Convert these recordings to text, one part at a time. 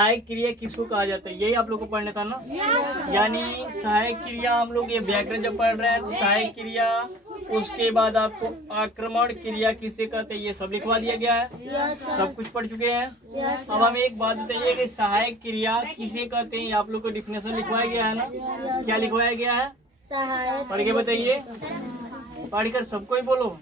सहायक क्रिया किसको कहा जाता है, यही आप लोग को पढ़ने था ना। यानी सहायक क्रिया हम लोग ये व्याकरण जब पढ़ रहे हैं तो सहायक क्रिया, उसके बाद आपको आक्रमण क्रिया किसे कहते हैं ये सब लिखवा दिया गया है, सब कुछ पढ़ चुके हैं। अब हमें एक बात बताइए कि सहायक क्रिया किसे कहते हैं, आप लोग को डिफिनेशन लिखवाया गया है ना, क्या लिखवाया गया है, पढ़ के बताइए, पढ़कर सबको ही बोलो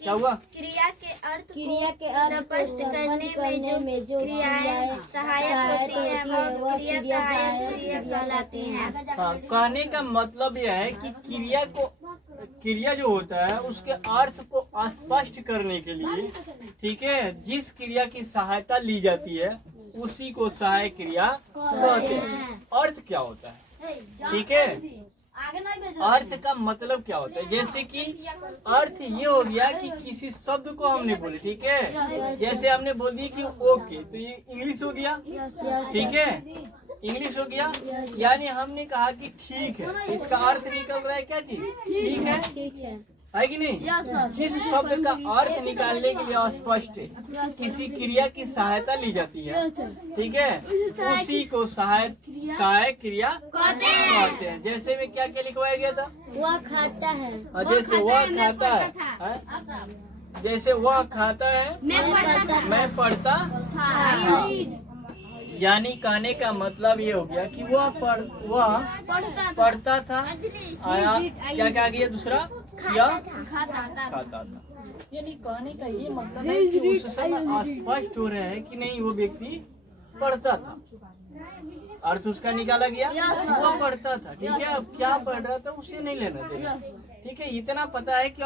क्या हुआ। क्रिया के अर्थ स्पष्ट करने में जो क्रियाएं सहायक होती हैं वह क्रिया सहायक क्रिया कहलाती हैं। हाँ, कहने का मतलब यह है कि क्रिया जो होता है उसके अर्थ को स्पष्ट करने के लिए, ठीक है, जिस क्रिया की सहायता ली जाती है उसी को सहायक क्रिया कहते हैं। अर्थ क्या होता है, ठीक है, अर्थ का मतलब क्या होता है, जैसे कि अर्थ ये हो गया कि किसी शब्द को हमने बोले, ठीक है, जैसे हमने बोल दिया कि ओके, तो ये इंग्लिश हो गया, ठीक है, इंग्लिश हो गया, यानी हमने कहा कि ठीक है, इसका अर्थ निकल रहा है क्या चीज, ठीक है कि नहीं। जिस शब्द का अर्थ निकालने के लिए अस्पष्ट किसी क्रिया की सहायता ली जाती है, ठीक है, उसी को सहायक क्रिया कहते हैं। जैसे में क्या क्या लिखवाया गया था, वह खाता है, जैसे वह खाता है, जैसे वह खाता है, मैं पढ़ता था, यानी कहने का मतलब ये हो गया कि वह पढ़ता था, क्या क्या गया दूसरा, या खाता था। यानी कहने का ये मतलब है कि उस समय स्पष्ट हो रहा है कि नहीं वो व्यक्ति पढ़ता था, अर्थ उसका निकाला गया, वो पढ़ता था, ठीक है। अब क्या पढ़ रहा था उसे नहीं लेना देना, ठीक है, इतना पता है कि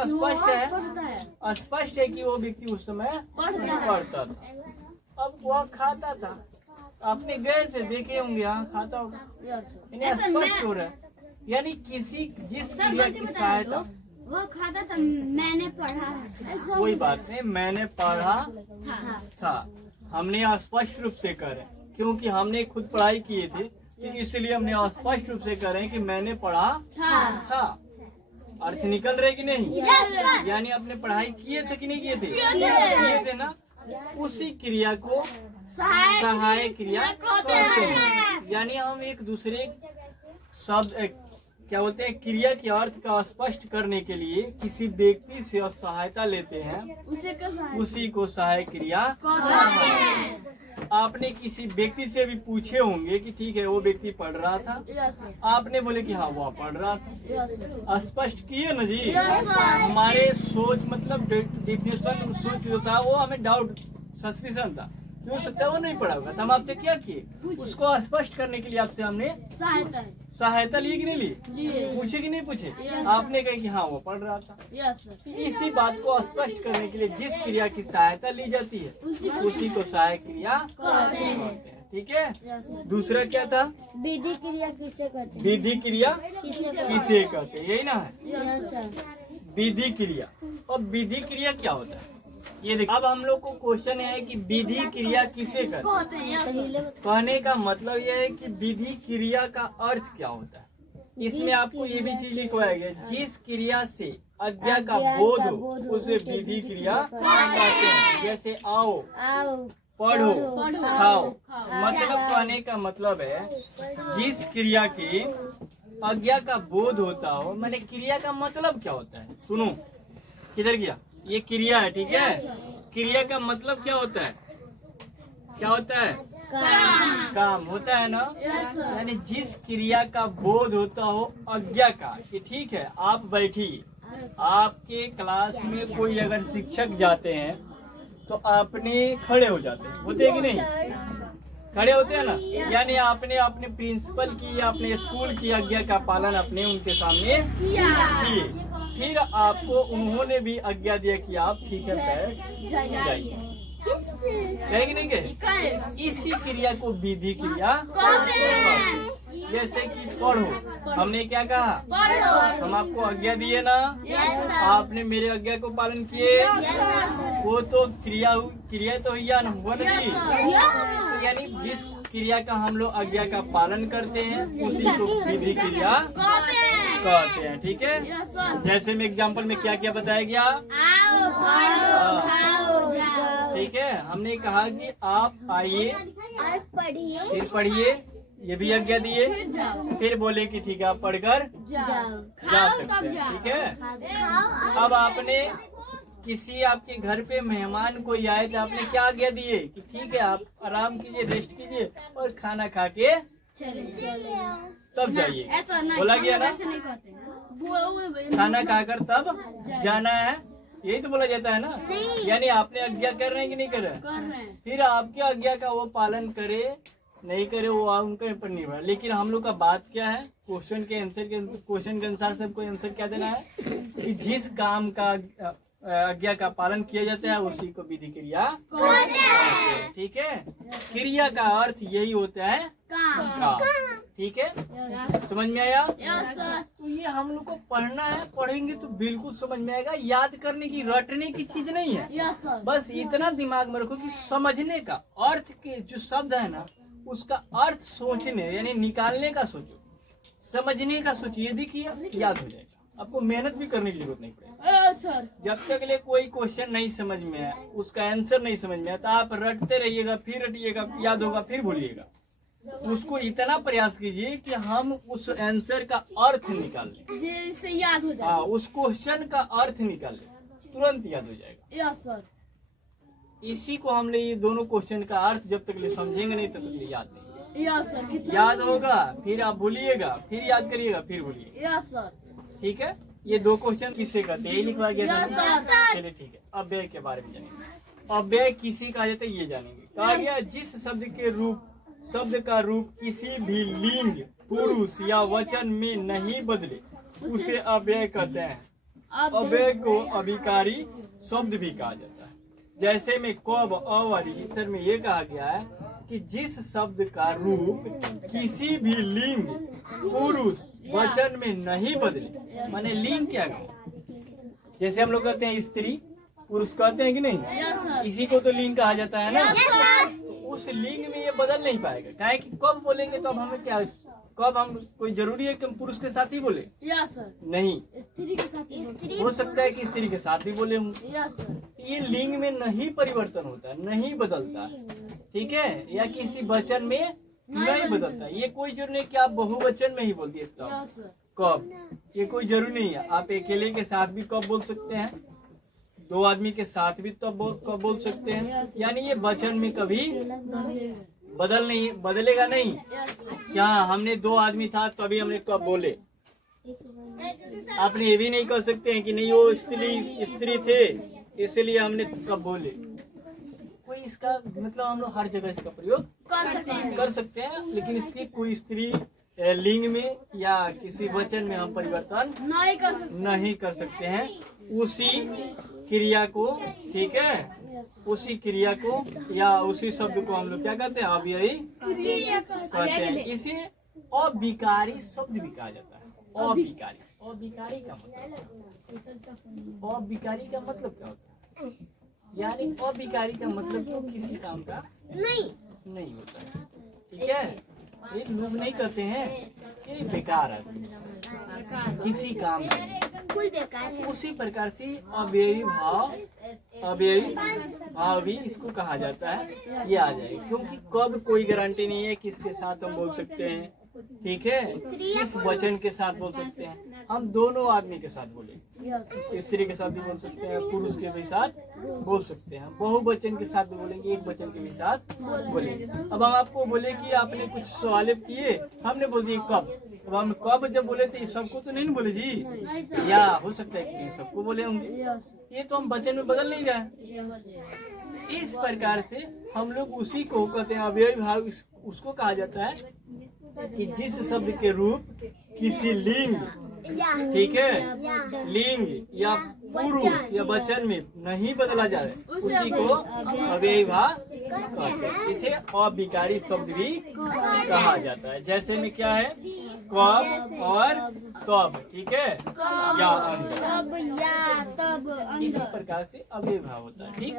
स्पष्ट है कि वो व्यक्ति उस समय पढ़ता था। अब वह खाता था, आपने गए थे देखे होंगे, यहाँ खाता होगा, यानी स्पष्ट हो रहा है, यानी किसी जिस क्रिया की सहायता, वो खाता था, मैंने पढ़ा, कोई बात नहीं, मैंने पढ़ा था, हमने स्पष्ट रूप से करें क्योंकि हमने खुद पढ़ाई किए थे, तो इसलिए हमने स्पष्ट रूप से करें कि मैंने पढ़ा था। अर्थ निकल रहे कि नहीं, यानी आपने पढ़ाई किए थे कि नहीं किए थे ना, उसी क्रिया को सहायक क्रिया कहते हैं। यानी हम एक दूसरे शब्द क्या बोलते हैं, क्रिया के अर्थ का स्पष्ट करने के लिए किसी व्यक्ति से सहायता लेते हैं, उसी को सहायक क्रिया कहते हैं। आपने किसी व्यक्ति से भी पूछे होंगे कि ठीक है वो व्यक्ति पढ़ रहा था, आपने बोले कि हाँ वह पढ़ रहा था, स्पष्ट किए ना जी। हमारे सोच मतलब डेफिनेशन सोच जो था वो हमें डाउट सस्पिशन था, हो सकता है वो नहीं पढ़ा होगा, तो हम आपसे क्या किए, उसको स्पष्ट करने के लिए आपसे हमने सहायता ली कि नहीं ली, पूछे कि नहीं पूछे, आपने कहा कि हाँ वो पढ़ रहा था। इसी बात को स्पष्ट करने के लिए जिस क्रिया की सहायता ली जाती है उसी को सहायक क्रिया कहते हैं, ठीक है। दूसरा क्या था, विधि क्रिया किसे कहते हैं, विधि क्रिया किसे कहते हैं, यही ना है विधि क्रिया। और विधि क्रिया क्या होता है ये देखिए। अब हम लोग को क्वेश्चन है कि विधि क्रिया किसे कहते हैं। कहने का मतलब यह है कि विधि क्रिया का अर्थ क्या होता है। इसमें आपको ये भी चीज लिखवाया गया, जिस क्रिया से आज्ञा का बोध हो उसे विधि क्रिया कहते हैं। जैसे आओ, पढ़ो, खाओ, मतलब कहने का मतलब है जिस क्रिया की आज्ञा का बोध होता हो। मैंने क्रिया का मतलब क्या होता है, सुनो, किधर गया, ये क्रिया है, ठीक है। क्रिया का मतलब क्या होता है, क्या होता है, काम होता है ना। यानी जिस क्रिया का बोध होता हो आज्ञा का, कि ठीक है आप बैठिए, आपके क्लास में कोई अगर शिक्षक जाते हैं तो आपने खड़े हो जाते हैं, होते हैं कि नहीं, खड़े होते हैं ना। यानी आपने अपने प्रिंसिपल की, अपने स्कूल की आज्ञा का पालन अपने उनके सामने किए, फिर आपको उन्होंने भी आज्ञा दिया कि आप ठीक है बैठ जाइए, कहे कि नहीं कहे। इसी क्रिया को विधि क्रिया कहते हैं। जैसे कि पढ़ो, हमने क्या कहा, हम आपको आज्ञा दिए ना, आपने मेरे आज्ञा को पालन किए, वो तो क्रिया तो हुआ ना, हुआ ना जी। तो यानी जिस क्रिया का हम लोग आज्ञा का पालन करते हैं उसी को विधि क्रिया कहते हैं, ठीक है। जैसे में एग्जाम्पल में क्या क्या बताया गया, ठीक है, हमने कहा कि आप आइए और पढ़िए, फिर पढ़िए, ये भी आज्ञा दिए, फिर बोले कि ठीक है आप पढ़कर जाओ, जा सकते हैं। ठीक है, अब आपने किसी आपके घर पे मेहमान कोई आए तो आपने क्या आज्ञा दिए कि ठीक है आप आराम कीजिए, रेस्ट कीजिए और खाना खा के तब जाइए। बोला गया ना, खाना खाकर तब जाना है, यही तो बोला जाता है ना। यानी आपने आज्ञा कर रहे हैं कि नहीं कर रहे? फिर आपकी आज्ञा का वो पालन करे नहीं करे वो उनके ऊपर निर्भर। लेकिन हम लोग का बात क्या है, क्वेश्चन के अनुसार सबको आंसर क्या देना है कि जिस काम का आज्ञा का पालन किया जाता है उसी को विधि क्रिया कहते हैं। ठीक है, क्रिया का अर्थ यही होता है काम। ठीक है, समझ में आया? तो ये हम लोग को पढ़ना है, पढ़ेंगे तो बिल्कुल समझ में आएगा। याद करने की, रटने की चीज नहीं है। बस इतना दिमाग में रखो कि समझने का, अर्थ के जो शब्द है ना उसका अर्थ सोचने यानी निकालने का सोचो, समझने का सोचिए, देखिए याद हो जाएगा। आपको मेहनत भी करने की जरूरत नहीं पड़ेगी। जब तक ले कोई क्वेश्चन नहीं समझ में आया, उसका आंसर नहीं समझ में आया, तो आप रटते रहिएगा, फिर रटिएगा, याद होगा, फिर भूलिएगा। उसको इतना प्रयास कीजिए कि हम उस आंसर का अर्थ निकाल लें, जिससे याद हो जाए। हाँ, उस क्वेश्चन का अर्थ निकाल लें, तुरंत याद हो जाएगा। Yes sir. इसी को हमने ये दोनों क्वेश्चन का अर्थ जब तक ले समझेंगे नहीं तब तक ले याद नहीं। Yes sir. याद होगा, फिर आप भूलिएगा, फिर याद करिएगा, फिर भूलिएगा। Yes sir. ठीक है, ये दो क्वेश्चन किससे करते हैं, यही लिखवा गया Yes, था। sir. चलिए ठीक है, अव्यय के बारे में जानेंगे। अव्यय किसी कहा जाता है ये जानेंगे। कहा गया जिस शब्द का रूप किसी भी लिंग, पुरुष या वचन में नहीं बदले उसे अव्यय कहते हैं। अव्यय को अभिकारी शब्द भी कहा जाता है। जैसे में कब और इतर में ये कहा गया है कि जिस शब्द का रूप किसी भी लिंग, पुरुष, वचन में नहीं बदले। माने लिंग क्या है? जैसे हम लोग कहते हैं स्त्री, पुरुष कहते हैं कि नहीं? इसी को तो लिंग कहा जाता है ना। उस लिंग में ये बदल नहीं पाएगा। काहे कि कब बोलेंगे तो अब हमें क्या, कब हम कोई जरूरी है कि हम पुरुष के साथ ही बोले? Yes sir. नहीं, स्त्री के साथ हो सकता है कि स्त्री के साथ भी बोले हूँ। Yes sir. ये लिंग में नहीं परिवर्तन होता है, नहीं बदलता। ठीक है, या किसी वचन में नहीं बदलता। ये कोई जरूरी नहीं कि आप बहुवचन में ही बोल दिए तब यस सर। कब, ये कोई जरूरी नहीं है। आप अकेले के साथ भी कब बोल सकते हैं, दो आदमी के साथ भी तब कब बोल सकते हैं। यानी ये वचन में कभी बदलेगा नहीं। क्या हमने दो आदमी था तभी हमने कब बोले? आपने ये भी नहीं कह सकते हैं कि नहीं वो स्त्री थे इसलिए हमने कब बोले। कोई इसका मतलब हम लोग हर जगह इसका प्रयोग कर सकते हैं, लेकिन इसकी कोई स्त्री लिंग में या किसी वचन में हम परिवर्तन नहीं कर सकते हैं। उसी क्रिया को, ठीक है, उसी क्रिया को या उसी शब्द को हम लोग क्या कहते हैं? अव्ययी कहते हैं। इसे अविकारी शब्द भी कहा जाता है। अविकारी, अविकारी का मतलब, अविकारी का मतलब क्या होता है? यानी अविकारी का मतलब तो किसी काम का नहीं होता है। ठीक है, ये लोग नहीं कहते हैं ये बेकार है, किसी काम में बिल्कुल बेकार है। उसी प्रकार से अव्ययी भाव भी इसको कहा जाता है। ये आ जाए, क्योंकि कब कोई गारंटी नहीं है किसके साथ हम बोल सकते हैं। ठीक है, किस वचन के साथ बोल सकते हैं? हम दोनों आदमी के साथ बोले, स्त्री के साथ भी बोल सकते हैं, पुरुष के भी साथ बोल सकते हैं, बहुवचन के साथ भी बोलेंगे, एक वचन के भी साथ बोलेंगे। अब हम आपको बोले कि आपने कुछ सवाल किए, हमने बोल दिए कब। अब हम कब जब बोले थे सबको तो नहीं बोले जी, या हो सकता है कि सबको बोले होंगे। ये तो हम वचन में बदल नहीं रहे। इस प्रकार से हम लोग उसी को कहते हैं अव्ययी भाव। उसको कहा जाता है कि जिस शब्द के रूप किसी लिंग, ठीक है, लिंग या पुरुष या वचन में नहीं बदला जा रहा है उसी को अव्ययी भाव कहते हैं। इसे अविकारी शब्द भी कहा जाता है। जैसे में क्या है, कब और तब, ठीक है, या अंत, तब या तब इसी प्रकार से अव्ययी भाव होता है। ठीक।